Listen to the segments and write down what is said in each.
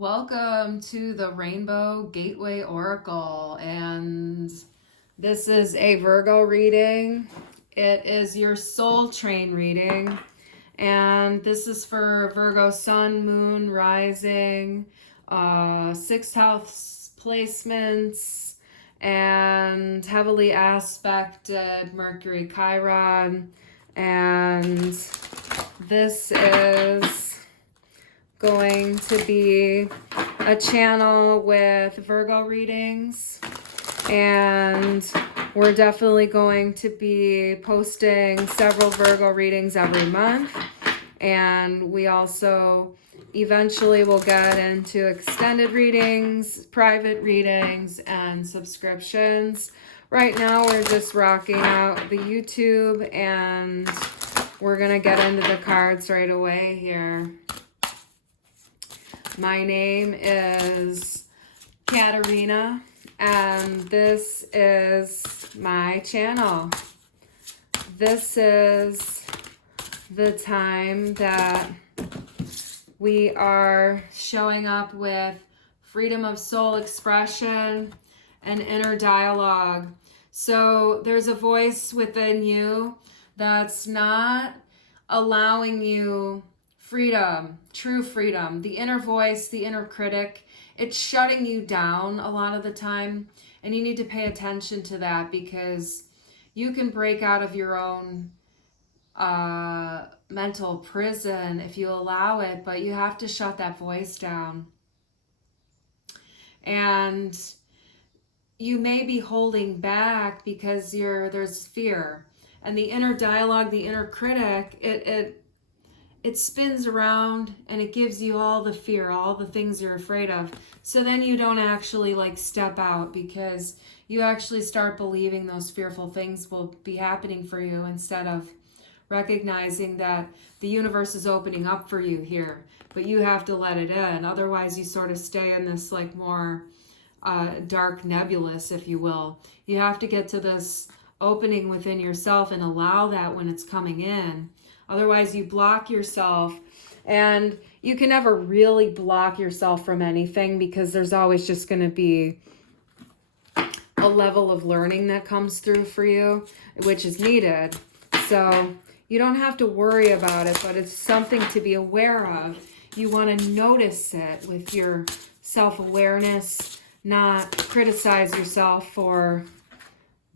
Welcome to the Rainbow Gateway Oracle, and this is a Virgo reading. It is your soul train reading, and this is for Virgo sun, moon, rising, sixth house placements, and heavily aspected Mercury Chiron. And this is going to be a channel with Virgo readings, and we're definitely going to be posting several Virgo readings every month, and we also eventually will get into extended readings, private readings, and subscriptions. Right now we're just rocking out the YouTube, and we're gonna get into the cards right away here. My name is Katarina, and this is my channel. This is the time that we are showing up with freedom of soul expression and inner dialogue. So there's a voice within you that's not allowing you freedom, true freedom. The inner voice, the inner critic, it's shutting you down a lot of the time. And you need to pay attention to that, because you can break out of your own mental prison if you allow it, but you have to shut that voice down. And you may be holding back because there's fear. And the inner dialogue, the inner critic, it spins around and it gives you all the fear, all the things you're afraid of. So then you don't actually step out, because you actually start believing those fearful things will be happening for you, instead of recognizing that the universe is opening up for you here, but you have to let it in. Otherwise you sort of stay in this more dark nebulous, if you will. You have to get to this opening within yourself and allow that when it's coming in. Otherwise, you block yourself, and you can never really block yourself from anything, because there's always just going to be a level of learning that comes through for you, which is needed. So you don't have to worry about it, but it's something to be aware of. You want to notice it with your self-awareness, not criticize yourself for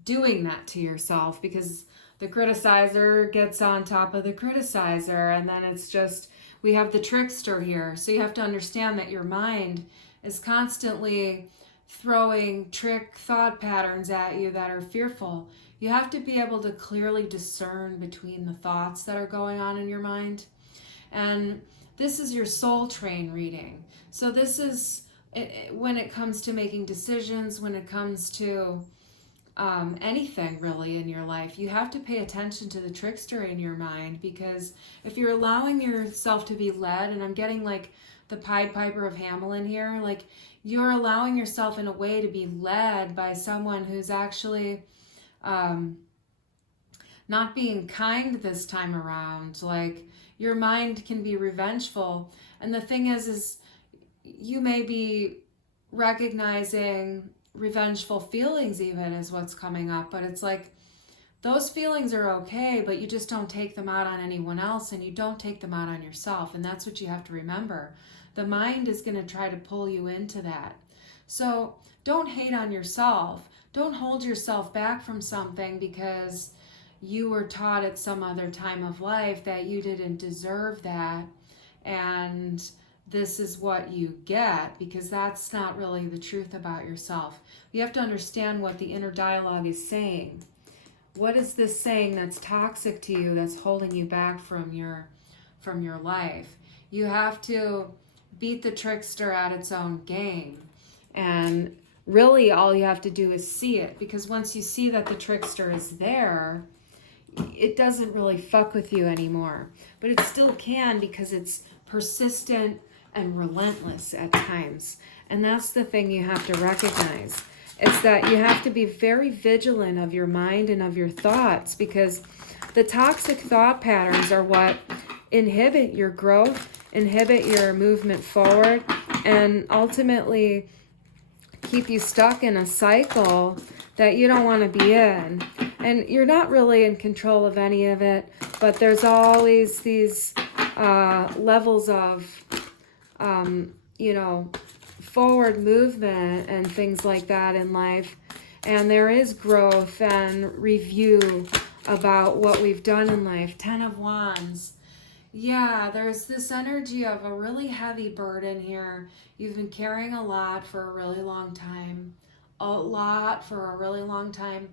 doing that to yourself, because the criticizer gets on top of the criticizer, and then it's just, we have the trickster here. So you have to understand that your mind is constantly throwing trick thought patterns at you that are fearful. You have to be able to clearly discern between the thoughts that are going on in your mind. And this is your soul train reading. So this is when it comes to making decisions, when it comes to anything really in your life, you have to pay attention to the trickster in your mind, because if you're allowing yourself to be led, and I'm getting the Pied Piper of Hamelin here, you're allowing yourself in a way to be led by someone who's actually not being kind this time around. Your mind can be revengeful, and the thing is you may be recognizing revengeful feelings even is what's coming up, but it's those feelings are okay, but you just don't take them out on anyone else, and you don't take them out on yourself. And that's what you have to remember. The mind is going to try to pull you into that. So don't hate on yourself. Don't hold yourself back from something because you were taught at some other time of life that you didn't deserve that, and this is what you get, because that's not really the truth about yourself. You have to understand what the inner dialogue is saying. What is this saying that's toxic to you, that's holding you back from your life? You have to beat the trickster at its own game. And really all you have to do is see it, because once you see that the trickster is there, it doesn't really fuck with you anymore. But it still can, because it's persistent and relentless at times. And that's the thing you have to recognize. It's that you have to be very vigilant of your mind and of your thoughts, because the toxic thought patterns are what inhibit your growth, inhibit your movement forward, and ultimately keep you stuck in a cycle that you don't want to be in. And you're not really in control of any of it, but there's always these levels of, forward movement and things like that in life. And there is growth and review about what we've done in life. 10 of Wands. Yeah, there's this energy of a really heavy burden here. You've been carrying a lot for a really long time. A lot for a really long time.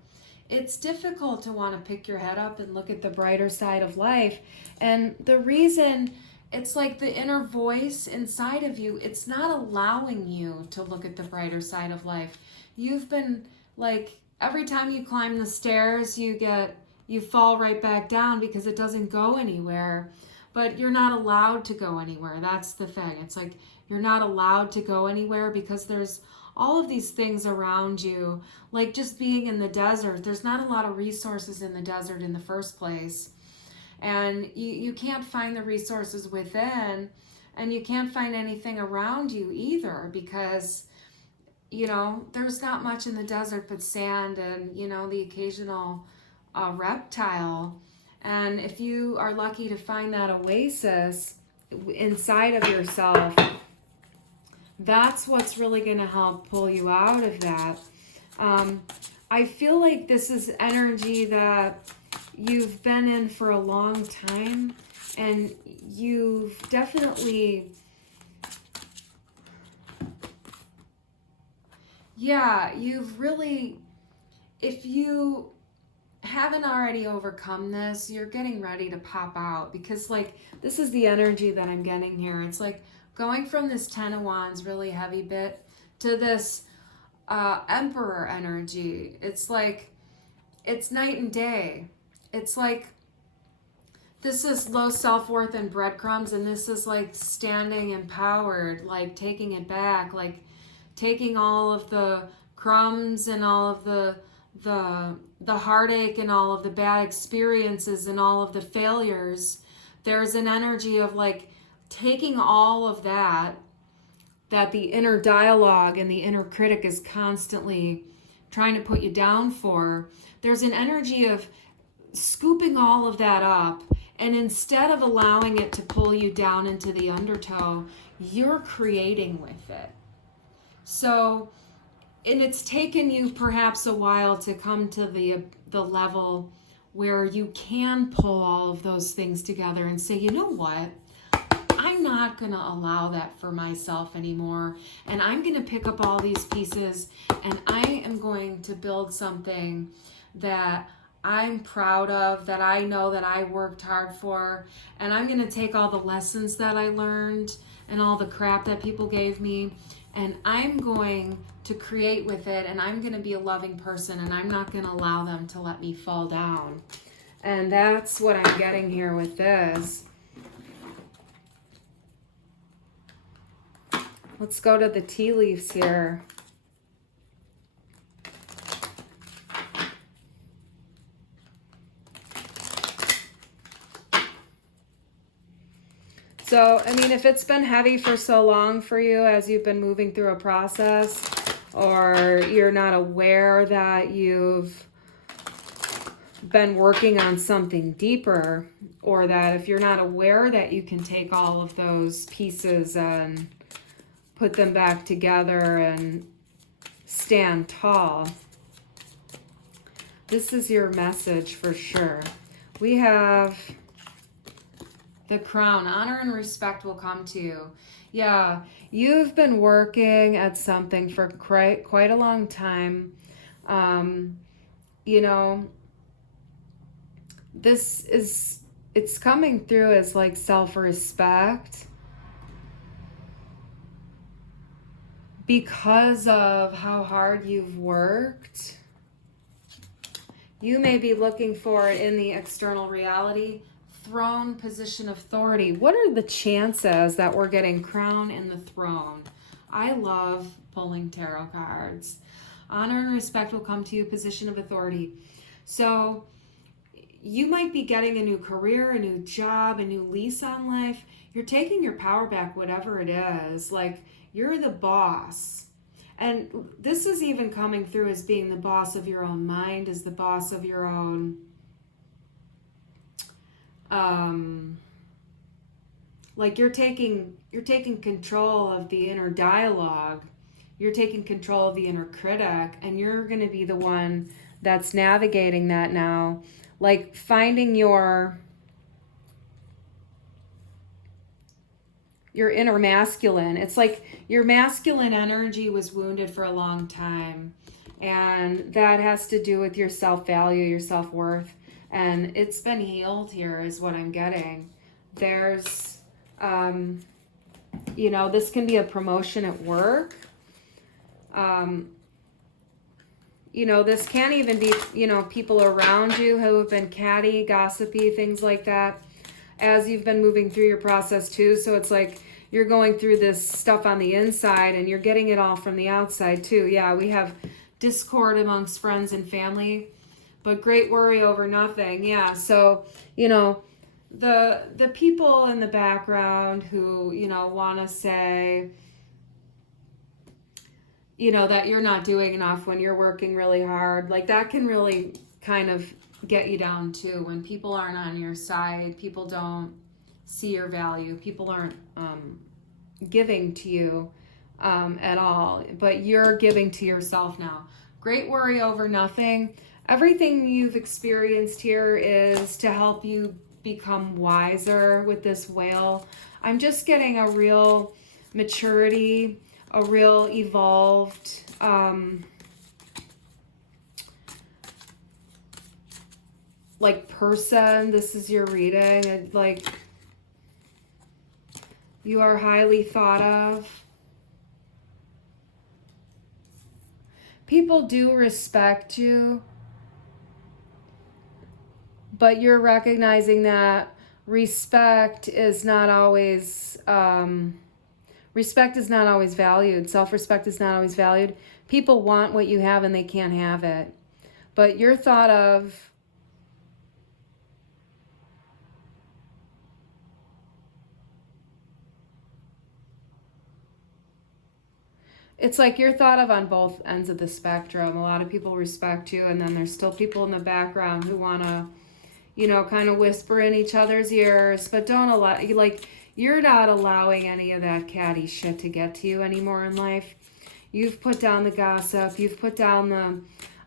It's difficult to want to pick your head up and look at the brighter side of life. And the reason, it's like the inner voice inside of you, it's not allowing you to look at the brighter side of life. You've been like, every time you climb the stairs, you fall right back down because it doesn't go anywhere. But you're not allowed to go anywhere. That's the thing. It's like you're not allowed to go anywhere because there's all of these things around you. Like just being in the desert, there's not a lot of resources in the desert in the first place. And you can't find the resources within, and you can't find anything around you either because, there's not much in the desert but sand and, the occasional reptile. And if you are lucky to find that oasis inside of yourself, that's what's really going to help pull you out of that. I feel like this is energy that you've been in for a long time, and you've definitely, you've really, if you haven't already overcome this, you're getting ready to pop out, because like this is the energy that I'm getting here. It's like going from this 10 of Wands really heavy bit to this Emperor energy. It's like it's night and day. It's like this is low self-worth and breadcrumbs, and this is like standing empowered, like taking it back, like taking all of the crumbs and all of the heartache and all of the bad experiences and all of the failures. There's an energy of like taking all of that the inner dialogue and the inner critic is constantly trying to put you down for. There's an energy of scooping all of that up, and instead of allowing it to pull you down into the undertow, you're creating with it. So, and it's taken you perhaps a while to come to the level where you can pull all of those things together and say, you know what? I'm not going to allow that for myself anymore. And I'm going to pick up all these pieces, and I am going to build something that I'm proud of, that I know that I worked hard for. And I'm going to take all the lessons that I learned and all the crap that people gave me, and I'm going to create with it, and I'm going to be a loving person, and I'm not going to allow them to let me fall down. And that's what I'm getting here with this. Let's go to the tea leaves here. So, I mean, if it's been heavy for so long for you as you've been moving through a process, or you're not aware that you've been working on something deeper, or that if you're not aware that you can take all of those pieces and put them back together and stand tall, this is your message for sure. We have the Crown. Honor and respect will come to you. Yeah, you've been working at something for quite a long time. It's coming through as like self-respect because of how hard you've worked. You may be looking for it in the external reality. Throne, position of authority. What are the chances that we're getting Crown and the Throne? I love pulling tarot cards. Honor and respect will come to you, position of authority. So you might be getting a new career, a new job, a new lease on life. You're taking your power back, whatever it is. Like, you're the boss. And this is even coming through as being the boss of your own mind, as the boss of your own, like you're taking control of the inner dialogue. You're taking control of the inner critic, and you're going to be the one that's navigating that now. Like finding your inner masculine. It's like your masculine energy was wounded for a long time. And that has to do with your self-value, your self-worth. And it's been healed here is what I'm getting. There's, you know, this can be a promotion at work. You know, this can't even be, you know, people around you who have been catty, gossipy, things like that, as you've been moving through your process too. So it's like you're going through this stuff on the inside and you're getting it all from the outside too. Yeah, we have discord amongst friends and family, but great worry over nothing. Yeah, so, you know, the people in the background who, you know, want to say, you know, that you're not doing enough when you're working really hard, like that can really kind of get you down too. When people aren't on your side, people don't see your value, people aren't giving to you at all, but you're giving to yourself now. Great worry over nothing. Everything you've experienced here is to help you become wiser with this whale. I'm just getting a real maturity, a real evolved, like person. This is your reading. And like, you are highly thought of. People do respect you, but you're recognizing that respect is not always valued. Self-respect is not always valued. People want what you have and they can't have it. But you're thought of. It's like you're thought of on both ends of the spectrum. A lot of people respect you, and then there's still people in the background who want to, you know, kind of whisper in each other's ears, but don't allow, like, you're not allowing any of that catty shit to get to you anymore in life. You've put down the gossip. You've put down the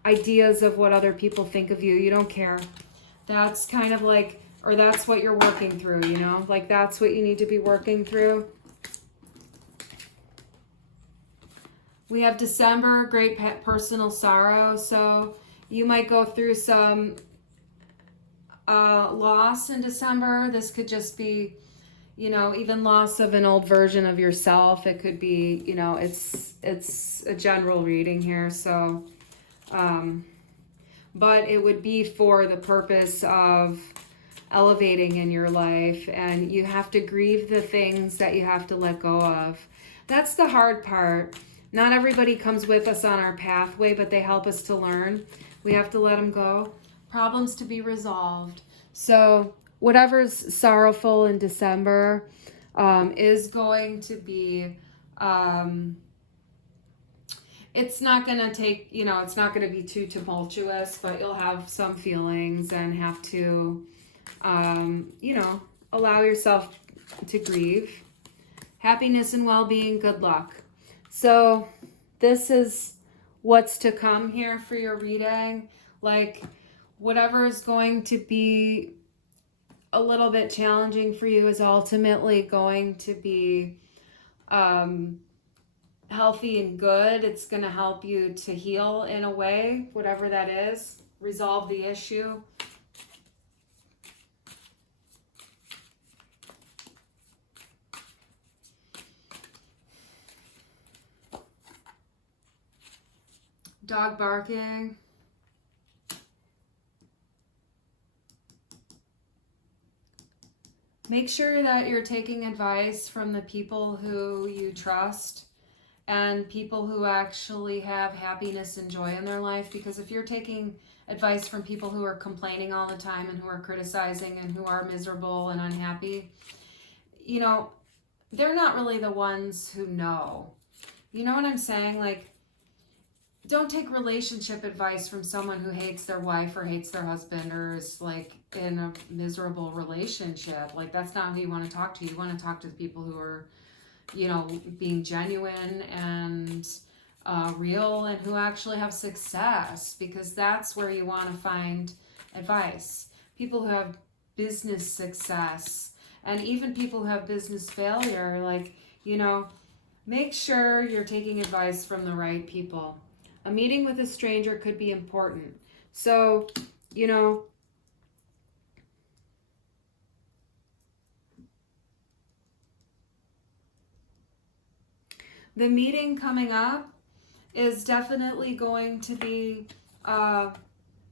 ideas of what other people think of you. You don't care. That's kind of like, or that's what you're working through, you know? Like, that's what you need to be working through. We have December, great personal sorrow. So you might go through some loss in December. This could just be, you know, even loss of an old version of yourself. It could be, you know, it's a general reading here. So, but it would be for the purpose of elevating in your life, and you have to grieve the things that you have to let go of. That's the hard part. Not everybody comes with us on our pathway, but they help us to learn. We have to let them go. Problems to be resolved. So whatever's sorrowful in December is going to be, it's not going to take, you know, it's not going to be too tumultuous, but you'll have some feelings and have to, you know, allow yourself to grieve. Happiness and well-being, good luck. So this is what's to come here for your reading. Like, whatever is going to be a little bit challenging for you is ultimately going to be healthy and good. It's going to help you to heal in a way, whatever that is, resolve the issue. Dog barking. Make sure that you're taking advice from the people who you trust and people who actually have happiness and joy in their life, because if you're taking advice from people who are complaining all the time and who are criticizing and who are miserable and unhappy, you know, they're not really the ones who know. You know what I'm saying? Like, don't take relationship advice from someone who hates their wife or hates their husband or is like in a miserable relationship. Like, that's not who you want to talk to. You want to talk to the people who are, you know, being genuine and real and who actually have success, because that's where you want to find advice. People who have business success, and even people who have business failure, like, you know, make sure you're taking advice from the right people. A meeting with a stranger could be important. So, you know, the meeting coming up is definitely going to be, I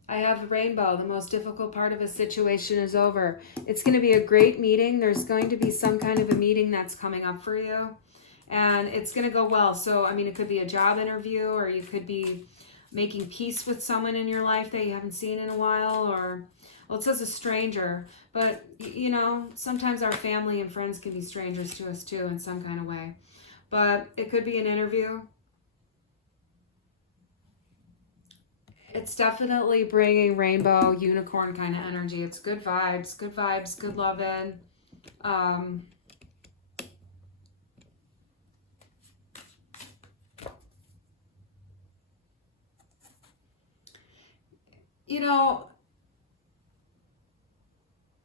have rainbow. The most difficult part of a situation is over. It's going to be a great meeting. There's going to be some kind of a meeting that's coming up for you, and it's going to go well. So, I mean, it could be a job interview, or you could be making peace with someone in your life that you haven't seen in a while, or, well, it says a stranger, but, you know, sometimes our family and friends can be strangers to us too in some kind of way. But it could be an interview. It's definitely bringing rainbow, unicorn kind of energy. It's good vibes, good loving. You know,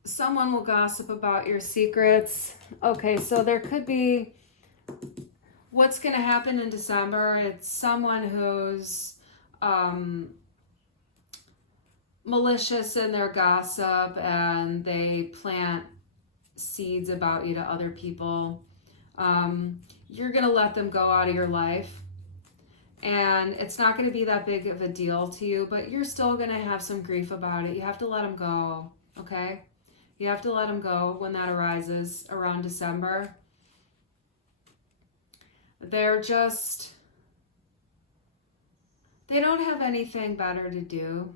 someone will gossip about your secrets. Okay, so there could be, what's going to happen in December, it's someone who's malicious in their gossip, and they plant seeds about you to other people. You're going to let them go out of your life, and it's not going to be that big of a deal to you, but you're still going to have some grief about it. You have to let them go, okay? You have to let them go when that arises around December. They're just, they don't have anything better to do,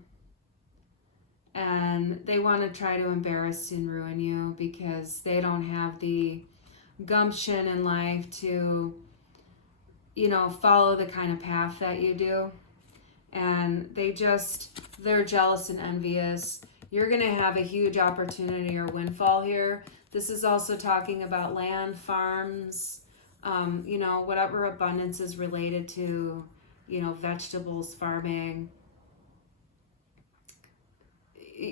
and they want to try to embarrass and ruin you because they don't have the gumption in life to, you know, follow the kind of path that you do. And they're jealous and envious. You're going to have a huge opportunity or windfall here. This is also talking about land, farms, you know, whatever abundance is related to, you know, vegetables, farming,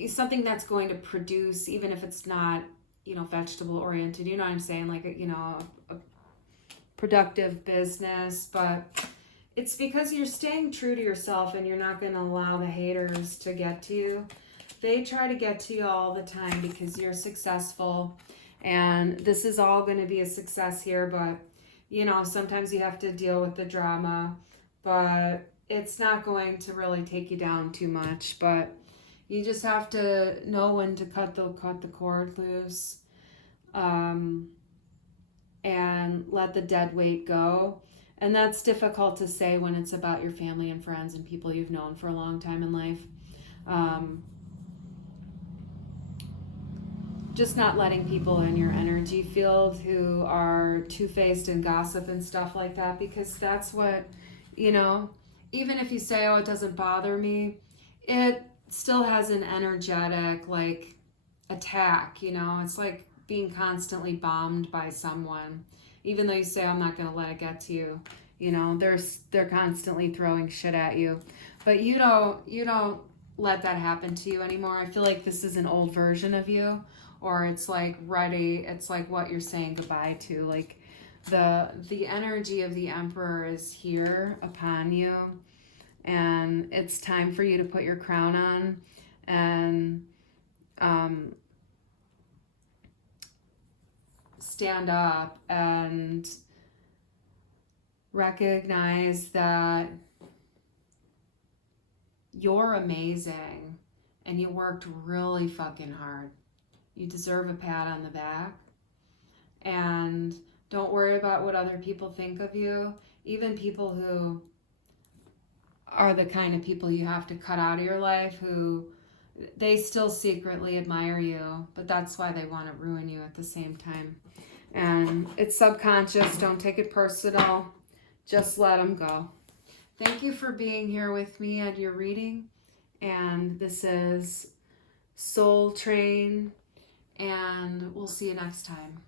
something that's going to produce, even if it's not, you know, vegetable oriented, you know what I'm saying? Like, you know, a productive business, but it's because you're staying true to yourself and you're not going to allow the haters to get to you. They try to get to you all the time because you're successful, and this is all going to be a success here, but, you know, sometimes you have to deal with the drama, but it's not going to really take you down too much. But you just have to know when to cut the cord loose, and let the dead weight go. And that's difficult to say when it's about your family and friends and people you've known for a long time in life. Just not letting people in your energy field who are two-faced and gossip and stuff like that, because that's what, you know, even if you say, oh, it doesn't bother me, it still has an energetic, like, attack, you know? It's like being constantly bombed by someone. Even though you say, I'm not going to let it get to you, you know, they're constantly throwing shit at you. But you don't let that happen to you anymore. I feel like this is an old version of you, or it's like ready, it's like what you're saying goodbye to. Like, the energy of the Emperor is here upon you, and it's time for you to put your crown on and stand up and recognize that you're amazing and you worked really fucking hard. You deserve a pat on the back, and don't worry about what other people think of you. Even people who are the kind of people you have to cut out of your life, who they still secretly admire you, but that's why they want to ruin you at the same time. And it's subconscious. Don't take it personal. Just let them go. Thank you for being here with me at your reading. And this is Soul Train, and we'll see you next time.